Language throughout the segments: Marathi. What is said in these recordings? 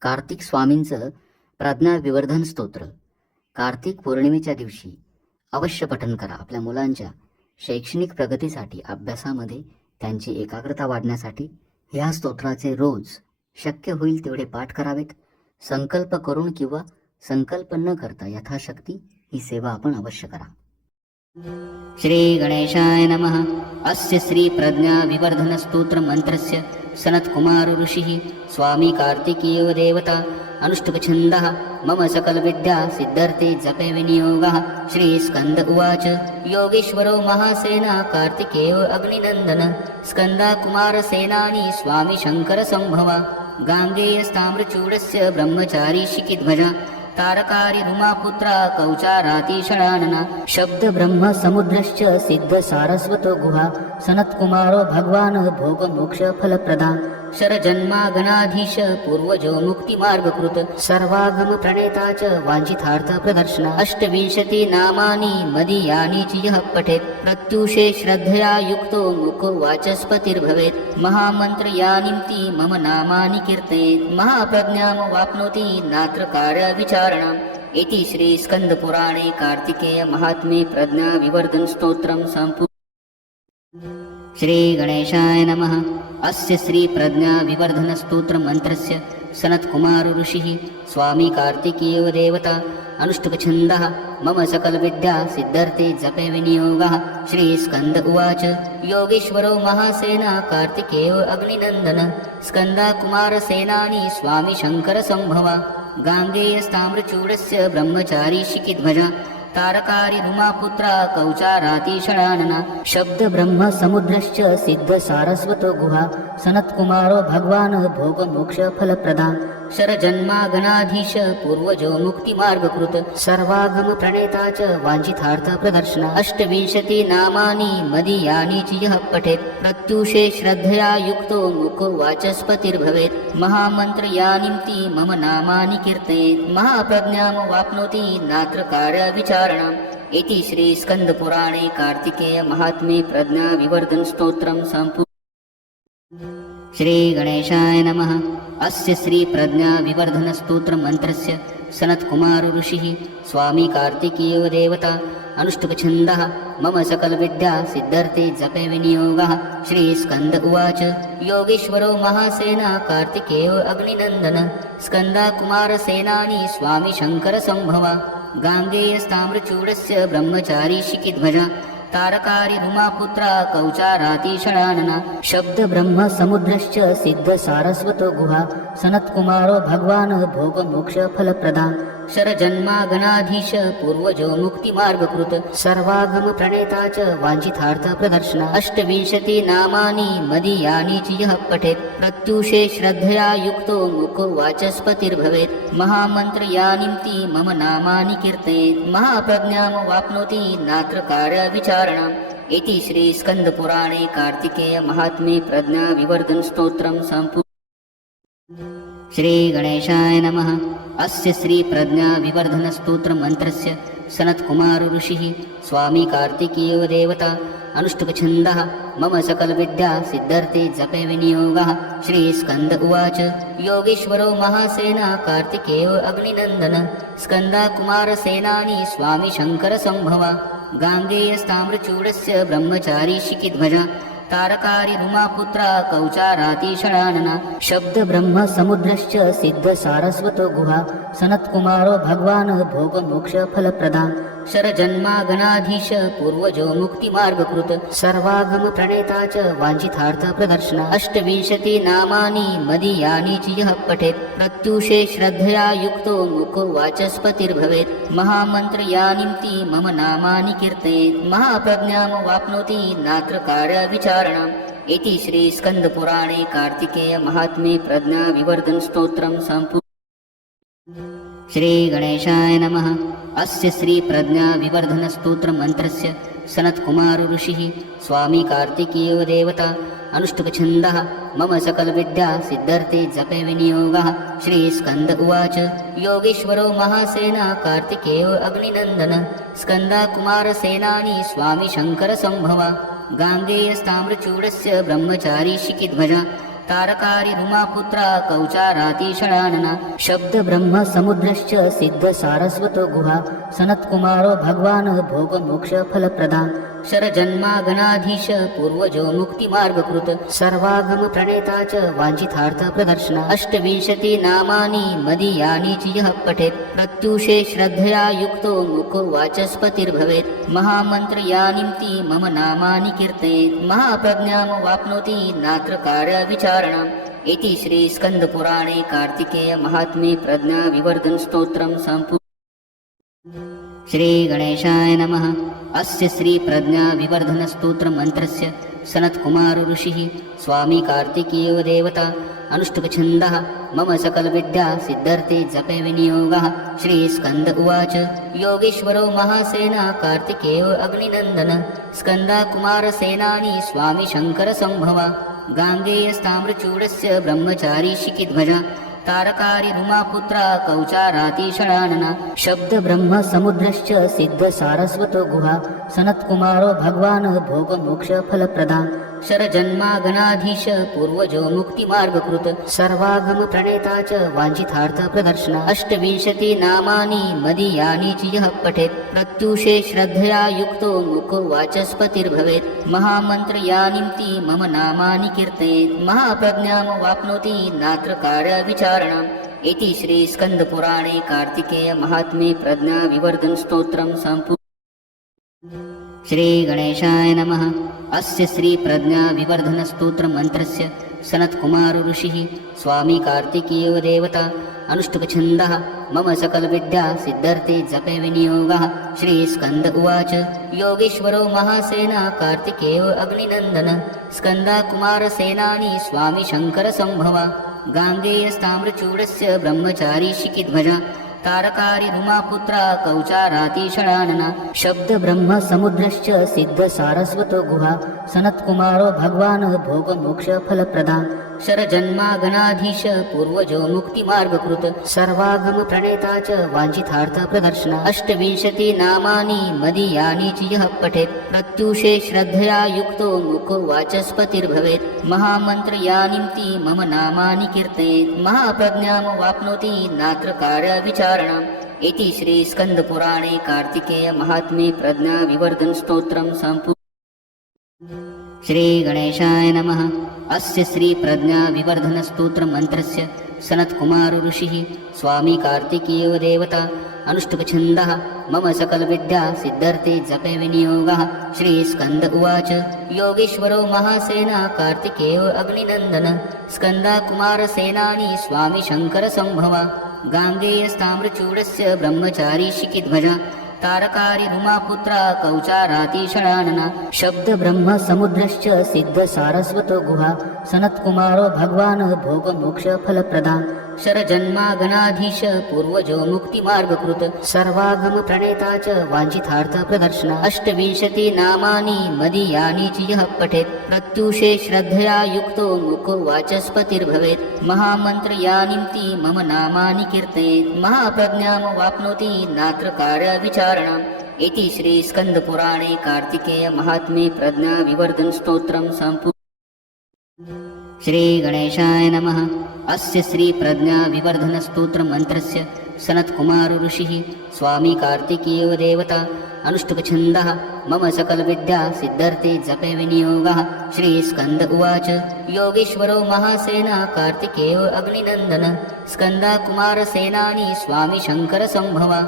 कार्तिक स्वामींचं प्रज्ञा विवर्धन स्तोत्र. कार्तिक पौर्णिमेच्या दिवशी अवश्य पठन करा आपल्या मुलांच्या शैक्षणिक प्रगतीसाठी अभ्यासामध्ये त्यांची एकाग्रता वाढण्यासाठी. ह्या स्तोत्राचे रोज शक्य होईल तेवढे पाठ करावेत. संकल्प करून किंवा संकल्प न करता यथाशक्ती ही सेवा आपण अवश्य करा. श्री गणेशाय नमः. अस्य श्री प्रज्ञा विवर्धन स्तोत्र मंत्रस्य. सनत्कुमार ऋषिः स्वामी कार्तिकेय देवता अनुष्टुपछन्दः मम सकलविद्या सिद्धर्थे जपे विनियोगः। श्रीस्कन्द उवाच योगीश्वरो महासेना कार्तिकेयो अग्निनन्दन स्कन्दा कुमारसेनानी स्वामी शङ्करसम्भवा गाङ्गेयस्ताम्रचूडस्य ब्रह्मचारी शिखिध्वजा। तारकारी धुमापुत्रा कौचारातीषणानना शब्द ब्रह्म समुद्रश्च सिद्ध गुहा सनत्कुमारो भगवान् भोग मोक्ष फलप्रदा पूर्वजो मुक्तिमार्गकृत सर्वागम प्रणेता च वाञ्छितार्थ प्रदर्शन। अष्टविंशति नामानि मदीयानि च यः पठेत्। प्रत्यूषे श्रद्धया युक्तो मुखो वाचस्पतिर्भवेत् महामन्त्रयानिन्ति मम नामानि कीर्तयेत्। महाप्रज्ञां वाप्नोति नात्र कार्यविचारणम् इति श्रीस्कन्दपुराणे कार्तिकेय महात्म्ये प्रज्ञा सम्पू श्रीगणेशाय नमः। अस्य श्रीप्रज्ञा विवर्धन स्तोत्र स्वामी कार्तिकेयो देवता अनुष्टुपछन्दः मम सकलविद्या सिद्धर्थे जपे विनियोगः। श्रीस्कन्द उवाच योगीश्वरो महासेना कार्तिकेयो अग्निनन्दन स्कन्दाकुमारसेनानि स्वामी शङ्करसम्भवा गाङ्गेयस्ताम्रचूडस्य ब्रह्मचारी शिखिध्वजा तारकारी रुमापुत्रा कौचारातीषणानना शब्द ब्रह्म समुद्रश्च सिद्ध गुहा सनत्कुमारो भगवान् भोग मोक्ष पूर्वजो मुक्तिमार्गकृत सर्वागम प्रणेता च वाञ्छितार्थ प्रदर्शना। अष्टविंशति नामानि मदीयानि च यः पठेत्। प्रत्यूषे श्रद्धया युक्तो मुखो वाचस्पतिर्भवेत् महामन्त्रयानिन्ति मम नामानि कीर्तयेत्। महाप्रज्ञां वाप्नोति नात्र कार्यविचारणम् इति श्रीस्कन्दपुराणे कार्तिकेय महात्म्ये प्रज्ञा सम्पू श्रीगणेशाय नमः। अस्य श्रीप्रज्ञा विवर्धन स्तोत्र मन्त्रस्य सनत्कुमार ऋषिः स्वामी कार्तिकेयो देवता अनुष्टुपछन्दः मम सकलविद्या सिद्धर्थे विनियोगः। श्रीस्कन्द उवाच। योगीश्वरो महासेना कार्तिकेयो अग्निनन्दन। स्कन्दा कुमारसेनानी स्वामी शङ्करसम्भवा। गाङ्गेयस्ताम्रचूडस्य ब्रह्मचारी शिखिध्वजा तारकारी भूमापुत्रा कौचारातीषणानना शब्द ब्रह्म समुद्रश्च सिद्ध गुहा सनत्कुमारो भगवान् भोग शरजन्मागणाधीश पूर्वजो मुक्तिमार्गकृत सर्वागम प्रणेता च वाञ्छितार्थ प्रदर्शन। अष्टविंशति नामानि मदीयानि च यः पठेत्। प्रत्यूषे श्रद्धया युक्तो मुखो वाचस्पतिर्भवेत् महामन्त्रयानिन्ति मम नामानि कीर्तयेत्। महाप्रज्ञां वाप्नोति नात्र कार्यविचारणम् इति श्रीस्कन्दपुराणे कार्तिकेय महात्म्ये प्रज्ञा सम्पू श्रीगणेशाय नमः। अस्य श्रीप्रज्ञा विवर्धन स्तोत्र ऋषिः स्वामी कार्तिकेयो देवता अनुष्टुपछन्दः मम सकलविद्या सिद्धर्थे जपे विनियोगः श्रीस्कन्द उवाच। योगीश्वरो महासेना कार्तिकेयो अग्निनन्दन। स्कन्दा कुमारसेनानी स्वामी शङ्करसम्भवा गाङ्गेयस्ताम्रचूडस्य ब्रह्मचारी शिखिध्वजा। तारकारी रुमापुत्रा कौचारातीषणानना शब्द ब्रह्म समुद्रश्च सिद्ध सारस्वतो गुहा सनत्कुमारो भगवान् भोग मोक्ष पूर्वजो मुक्तिमार्गकृत सर्वागम प्रणेता च वाञ्छितार्थप्रदर्शन अष्टविंशति नामानि मदीयानि च यः पठेत्। प्रत्यूषे श्रद्धया युक्तो मुखो वाचस्पतिर्भवेत् महामन्त्रयानिन्ति मम नामानि कीर्तयेत्। महाप्रज्ञां वाप्नोति नात्र कार्यविचारणम् इति श्रीस्कन्दपुराणे कार्तिकेय महात्म्ये प्रज्ञा सम्पू श्रीगणेशाय नमः। अस्य श्रीप्रज्ञा विवर्धन स्तोत्र मन्त्रस्य सनत्कुमार ऋषिः स्वामी कार्तिकेयो देवता अनुष्टुपछन्दः मम सकलविद्या सिद्धर्थे जपे विनियोगः श्रीस्कन्द उवाच। योगीश्वरो महासेना कार्तिकेयो अग्निनन्दन। स्कन्दा कुमारसेनानी स्वामी शङ्करसम्भवा। गाङ्गेयस्ताम्रचूडस्य ब्रह्मचारी शिखिध्वजा तारकारी रुमापुत्रा कौचारातिषणानना शब्द ब्रह्म समुद्रश्च सिद्ध गुहा। सनत्कुमारो भगवान् भोग मोक्ष फलप्रदा पूर्वजो मुक्तिमार्गकृत सर्वागम च वाञ्छितार्थ प्रदर्शन। अष्टविंशति नामानि मदीयानि च यः पठेत्। प्रत्यूषे श्रद्धया युक्तो मुको वाचस्पतिर्भवेत् महामन्त्रयानिन्ति मम नामानि कीर्तयेत्। महाप्रज्ञां वाप्नोति नात्र कार्यविचारणम् इति श्रीस्कन्दपुराणे कार्तिकेय महात्म्ये प्रज्ञाविवर्धन स्तोत्रं सम्पू श्रीगणेशाय नमः। अस्य श्रीप्रज्ञाविवर्धनस्तोत्रमन्त्रस्य सनत्कुमार ऋषिः स्वामी कार्तिकीयो देवता अनुष्टुपछन्दः मम सकलविद्या सिद्धर्थे जपे विनियोगः। श्रीस्कन्द उवाच योगीश्वरो महासेना कार्तिकेयो अग्निनन्दन स्कन्दाकुमारसेनानी स्वामी शङ्करसम्भव गाङ्गेयस्ताम्रचूडस्य ब्रह्मचारी शिखिध्वजा तारकारी धुमापुत्रा कौचारातिषणानना शब्द ब्रह्म समुद्रश्च सिद्ध सारस्वतो गुहा। सनत्कुमारो भगवान् भोग मोक्ष शरजन्मागणाधीश पूर्वजो मुक्तिमार्गकृत सर्वागम प्रणेता च वाञ्छितार्थ प्रदर्शन। अष्टविंशति नामानि मदीयानि च यः पठेत्। प्रत्यूषे श्रद्धया युक्तो मुखो वाचस्पतिर्भवेत् महामन्त्रयानिन्ति मम नामानि कीर्तयेत्। महाप्रज्ञां वाप्नोति नात्र कार्यविचारणम् इति श्रीस्कन्दपुराणे कार्तिकेय महात्म्ये प्रज्ञाविवर्धनस्तोत्रं सम्पू श्रीगणेशाय नमः। अस्य श्रीप्रज्ञाविवर्धनस्तोत्रमन्त्रस्य सनत्कुमार ऋषिः स्वामी कार्तिकेयो देवता अनुष्टुप्छन्दः मम सकलविद्या सिद्धर्थे जपे विनियोगः। श्रीस्कन्द उवाच योगीश्वरो महासेना कार्तिकेयो अग्निनन्दन स्कन्दाकुमारसेनानी स्वामी शङ्करसम्भवा गाङ्गेयस्ताम्रचूडस्य ब्रह्मचारी शिखिध्वजा तारकारी धुमापुत्रा कौचारातीषणानना शब्द ब्रह्म समुद्रश्च सिद्ध गुहा। सनत्कुमारो भगवान् भोग मोक्ष शरजन्मागणाधीश पूर्वजो मुक्तिमार्गकृत सर्वागम प्रणेता च वाञ्छितार्थ प्रदर्शन। अष्टविंशति नामानि मदीयानि च यः पठेत्। प्रत्यूषे श्रद्धया युक्तो मुखो वाचस्पतिर्भवेत् महामन्त्रयानिन्ति मम नामानि कीर्तयेत्। महाप्रज्ञां वाप्नोति नात्र कार्यविचारणम् इति श्रीस्कन्दपुराणे कार्तिकेय महात्म्ये प्रज्ञाविवर्धनस्तोत्रं सम्पू श्रीगणेशाय नमः। अस्य श्रीप्रज्ञाविवर्धनस्तोत्रमन्त्रस्य सनत्कुमार ऋषिः स्वामी कार्तिकेयो देवता अनुष्टुप्छन्दः मम सकलविद्या सिद्धर्थे जपे विनियोगः। श्रीस्कन्द उवाच। योगीश्वरो महासेना कार्तिकेयो अग्निनन्दन। स्कन्दाकुमारसेनानी स्वामी शङ्करसम्भवा गाङ्गेयस्ताम्रचूडस्य ब्रह्मचारी शिखिध्वजा तारकारी रुमापुत्रा कौचारातिषणानना शब्द ब्रह्म समुद्रश्च सिद्ध गुहा सनत्कुमारो भगवान् भोग मोक्ष शरजन्मागणाधीश पूर्वजो मुक्तिमार्गकृत सर्वागम प्रणेता च वाञ्छितार्थ प्रदर्शन। अष्टविंशति नामानि मदीयानि च यः पठेत्। प्रत्यूषे श्रद्धया युक्तो मुखो वाचस्पतिर्भवेत् महामन्त्रयानिन्ति मम नामानि कीर्तयेत्। महाप्रज्ञां वाप्नोति नात्र कार्यविचारणम् इति श्रीस्कन्दपुराणे कार्तिकेय महात्म्ये प्रज्ञाविवर्धनस्तोत्रं सम्पू श्रीगणेशाय नमः। अस्य श्रीप्रज्ञाविवर्धनस्तोत्रमन्त्रस्य सनत्कुमार ऋषिः स्वामी कार्तिकेयो देवता अनुष्टुप्छन्दः मम सकलविद्या सिद्धर्थे जपे विनियोगः श्रीस्कन्द उवाच। योगीश्वरो महासेना कार्तिकेयो अग्निनन्दन। स्कन्दाकुमारसेनानी स्वामी शङ्करसम्भवा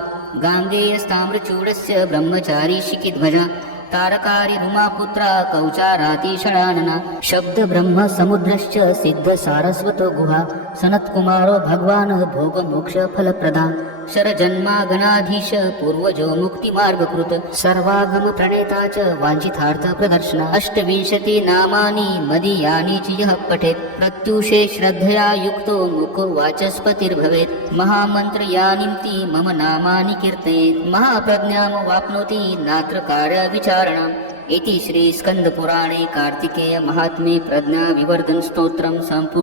गाङ्गेयस्ताम्रचूडस्य ब्रह्मचारी शिखिध्वजा। तारकारी धुमापुत्रा कौचारातिषणानना शब्द ब्रह्म समुद्रश्च सिद्ध सारस्वतो गुहा सनत्कुमारो भगवान् भोग मोक्ष शरजन्मागणाधीश पूर्वजो मुक्तिमार्गकृत सर्वागम प्रणेता च वाञ्छितार्थ प्रदर्शन। अष्टविंशति नामानि मदीयानि च यः पठेत्। प्रत्यूषे श्रद्धया युक्तो मुखो वाचस्पतिर्भवेत्। महामन्त्रयानिन्ति मम नामानि कीर्तयेत्। महाप्रज्ञां वाप्नोति नात्र कार्यविचारणम् इति श्रीस्कन्दपुराणे कार्तिकेय महात्म्ये प्रज्ञाविवर्धनस्तोत्रं सम्पू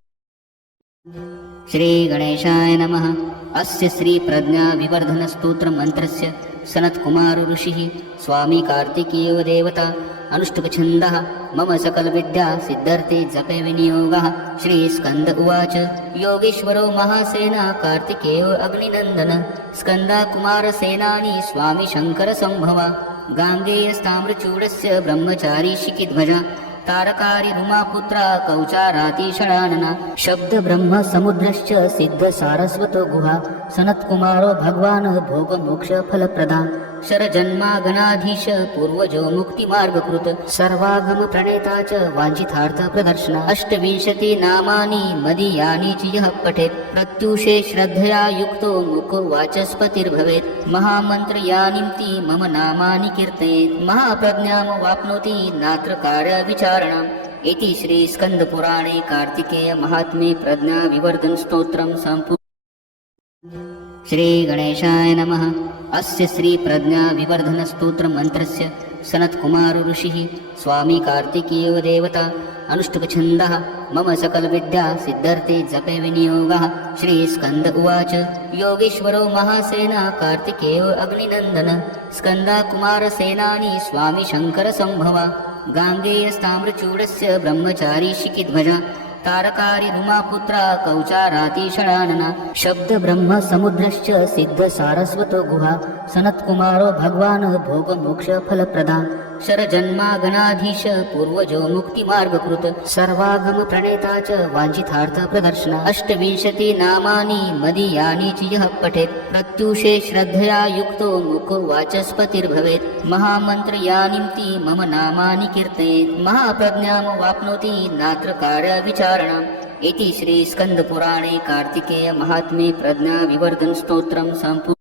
श्रीगणेशाय नमः। अस्य श्रीप्रज्ञाविवर्धनस्तोत्रमन्त्रस्य सनत्कुमार ऋषिः स्वामी कार्तिकेयो देवता अनुष्टुप्छन्दः मम सकलविद्या सिद्धर्थे जपे विनियोगः श्रीस्कन्द उवाच। योगेश्वरो महासेना कार्तिकेयो अग्निनन्दन। स्कन्दा कुमारसेनानी स्वामी शङ्करसम्भवा। गाङ्गेयस्ताम्रचूडस्य ब्रह्मचारी शिखिध्वजा तारकारी रुमापुत्रा कौचारातिषडानना शब्द ब्रह्म समुद्रश्च सिद्ध गुहा। सनत्कुमारो भगवान् भोगमोक्ष अक्षर जन्मागणाधीश पूर्वजो मुक्तिमार्गकृत सर्वागम प्रणेता च वाञ्छितार्थ प्रदर्शन। अष्टविंशति नामानि मदीयानि च यः पठेत्। प्रत्यूषे श्रद्धया युक्तो मुको वाचस्पतिर्भवेत् महामन्त्रयानिन्ति मम नामानि कीर्तयेत्। महाप्रज्ञां वाप्नोति नात्र कार्यविचारणम् इति श्रीस्कन्दपुराणे कार्तिकेय महात्म्ये प्रज्ञाविवर्धनस्तोत्रं सम्पू श्रीगणेशाय नमः। अस्य श्रीप्रज्ञाविवर्धनस्तोत्रमन्त्रस्य सनत्कुमार ऋषिः स्वामी कार्तिकेयो देवता अनुष्टुप्छन्दः मम सकलविद्या सिद्धर्थे विनियोगः श्रीस्कन्द उवाच। योगेश्वरो महासेना कार्तिकेयो अग्निनन्दन। स्कन्दा कुमारसेनानी स्वामी शङ्करसम्भवा। गाङ्गेयस्ताम्रचूडस्य ब्रह्मचारी शिखिध्वजा तारकारी रुमापुत्रा कौचारातीषणानना शब्द ब्रह्म समुद्रश्च सिद्ध गुहा। सनत्कुमारो भगवान् भोगमोक्षफलप्रदा। शरजन्मागणाधीश पूर्वजो मुक्तिमार्गकृत सर्वागम प्रणेता च वाञ्छितार्थ प्रदर्शन। अष्टविंशति नामानि मदीयानि च यः पठेत्। प्रत्यूषे श्रद्धया युक्तो मुको वाचस्पतिर्भवेत्। महामन्त्रयानिन्ति मम नामानि कीर्तयेत्। महाप्रज्ञां वाप्नोति नात्र कार्यविचारणम् इति श्रीस्कन्दपुराणे कार्तिकेय महात्म्ये प्रज्ञाविवर्धनस्तोत्रं सम्पू